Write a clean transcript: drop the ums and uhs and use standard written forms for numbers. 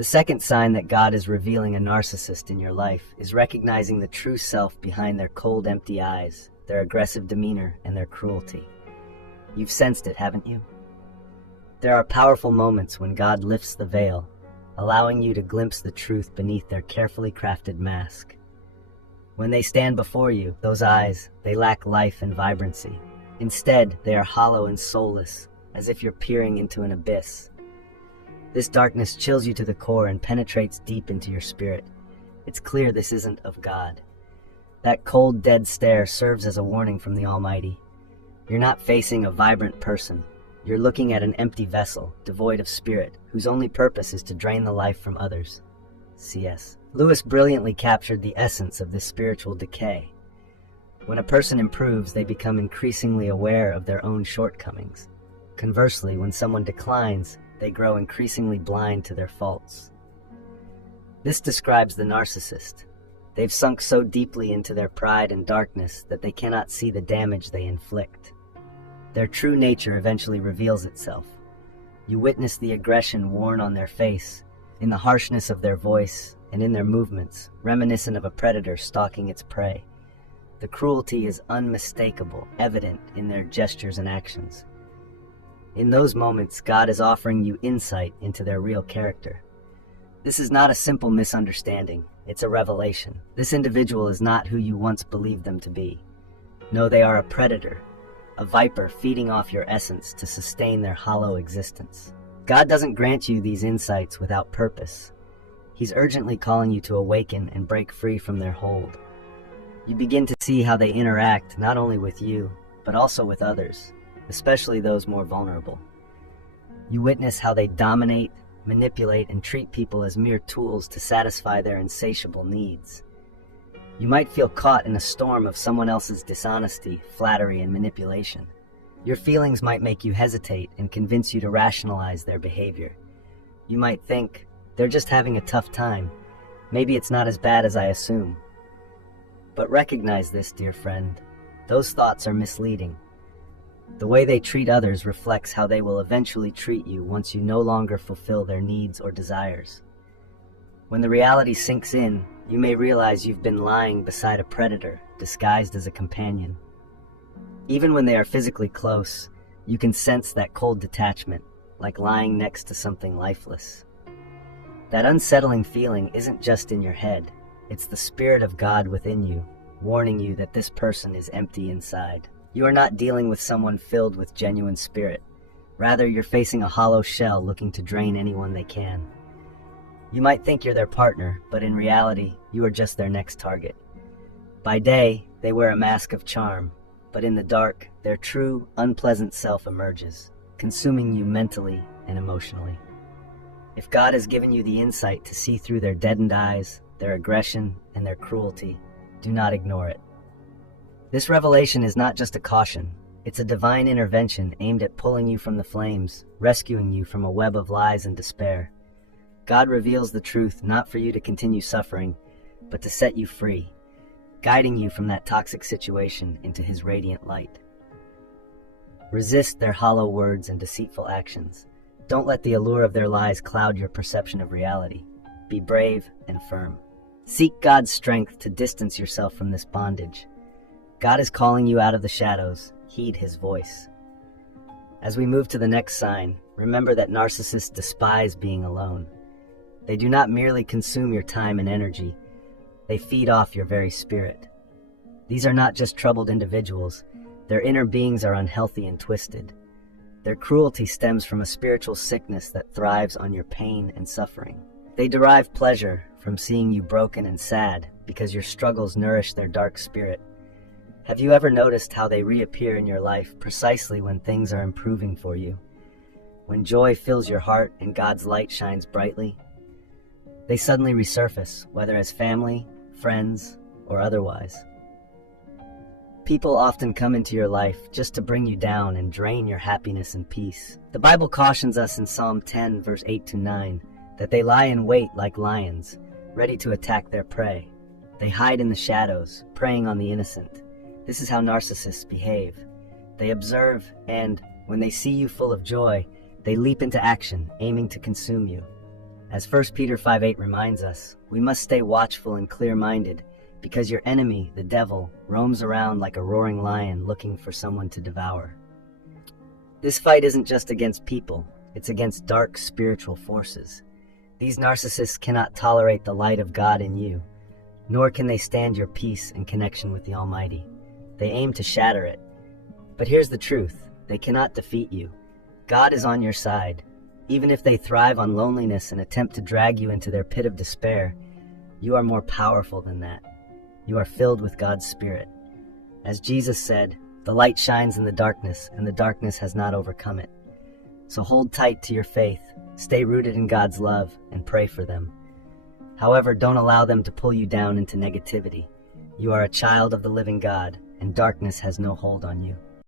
The second sign that God is revealing a narcissist in your life is recognizing the true self behind their cold, empty eyes, their aggressive demeanor, and their cruelty. You've sensed it, haven't you? There are powerful moments when God lifts the veil, allowing you to glimpse the truth beneath their carefully crafted mask. When they stand before you, those eyes, they lack life and vibrancy. Instead, they are hollow and soulless, as if you're peering into an abyss. This darkness chills you to the core and penetrates deep into your spirit. It's clear this isn't of God. That cold, dead stare serves as a warning from the Almighty. You're not facing a vibrant person. You're looking at an empty vessel, devoid of spirit, whose only purpose is to drain the life from others. C.S. Lewis brilliantly captured the essence of this spiritual decay. When a person improves, they become increasingly aware of their own shortcomings. Conversely, when someone declines, they grow increasingly blind to their faults. This describes the narcissist. They've sunk so deeply into their pride and darkness that they cannot see the damage they inflict. Their true nature eventually reveals itself. You witness the aggression worn on their face, in the harshness of their voice, and in their movements, reminiscent of a predator stalking its prey. The cruelty is unmistakable, evident in their gestures and actions. In those moments, God is offering you insight into their real character. This is not a simple misunderstanding, it's a revelation. This individual is not who you once believed them to be. No, they are a predator, a viper feeding off your essence to sustain their hollow existence. God doesn't grant you these insights without purpose. He's urgently calling you to awaken and break free from their hold. You begin to see how they interact not only with you, but also with others, especially those more vulnerable. You witness how they dominate, manipulate, and treat people as mere tools to satisfy their insatiable needs. You might feel caught in a storm of someone else's dishonesty, flattery, and manipulation. Your feelings might make you hesitate and convince you to rationalize their behavior. You might think, they're just having a tough time. Maybe it's not as bad as I assume. But recognize this, dear friend. Those thoughts are misleading. The way they treat others reflects how they will eventually treat you once you no longer fulfill their needs or desires. When the reality sinks in, you may realize you've been lying beside a predator, disguised as a companion. Even when they are physically close, you can sense that cold detachment, like lying next to something lifeless. That unsettling feeling isn't just in your head, it's the Spirit of God within you, warning you that this person is empty inside. You are not dealing with someone filled with genuine spirit. Rather, you're facing a hollow shell looking to drain anyone they can. You might think you're their partner, but in reality, you are just their next target. By day, they wear a mask of charm, but in the dark, their true, unpleasant self emerges, consuming you mentally and emotionally. If God has given you the insight to see through their deadened eyes, their aggression, and their cruelty, do not ignore it. This revelation is not just a caution, it's a divine intervention aimed at pulling you from the flames, rescuing you from a web of lies and despair. God reveals the truth not for you to continue suffering, but to set you free, guiding you from that toxic situation into His radiant light. Resist their hollow words and deceitful actions. Don't let the allure of their lies cloud your perception of reality. Be brave and firm. Seek God's strength to distance yourself from this bondage. God is calling you out of the shadows. Heed His voice. As we move to the next sign, remember that narcissists despise being alone. They do not merely consume your time and energy, they feed off your very spirit. These are not just troubled individuals, their inner beings are unhealthy and twisted. Their cruelty stems from a spiritual sickness that thrives on your pain and suffering. They derive pleasure from seeing you broken and sad because your struggles nourish their dark spirit. Have you ever noticed how they reappear in your life precisely when things are improving for you? When joy fills your heart and God's light shines brightly, they suddenly resurface, whether as family, friends, or otherwise. People often come into your life just to bring you down and drain your happiness and peace. The Bible cautions us in Psalm 10, verse 8-9, that they lie in wait like lions, ready to attack their prey. They hide in the shadows, preying on the innocent. This is how narcissists behave. They observe, and when they see you full of joy, they leap into action, aiming to consume you. As 1 Peter 5:8 reminds us, we must stay watchful and clear-minded, because your enemy, the devil, roams around like a roaring lion looking for someone to devour. This fight isn't just against people, it's against dark spiritual forces. These narcissists cannot tolerate the light of God in you, nor can they stand your peace and connection with the Almighty. They aim to shatter it. But here's the truth, they cannot defeat you. God is on your side. Even if they thrive on loneliness and attempt to drag you into their pit of despair, you are more powerful than that. You are filled with God's Spirit. As Jesus said, the light shines in the darkness, and the darkness has not overcome it. So hold tight to your faith, stay rooted in God's love, and pray for them. However, don't allow them to pull you down into negativity. You are a child of the living God, and darkness has no hold on you.